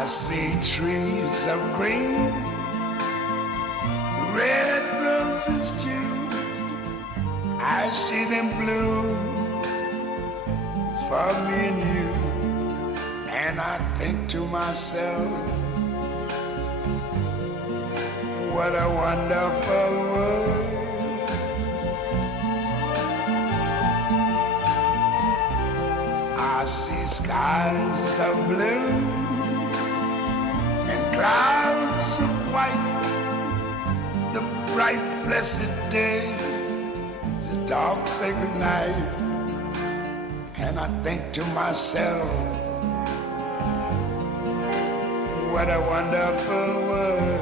I see trees of green, red roses too. I see them bloom for me and you. And I think to myself, what a wonderful world. I see skies of blue and clouds of white, the bright blessed day, the dark sacred night. And I think to myself, what a wonderful world.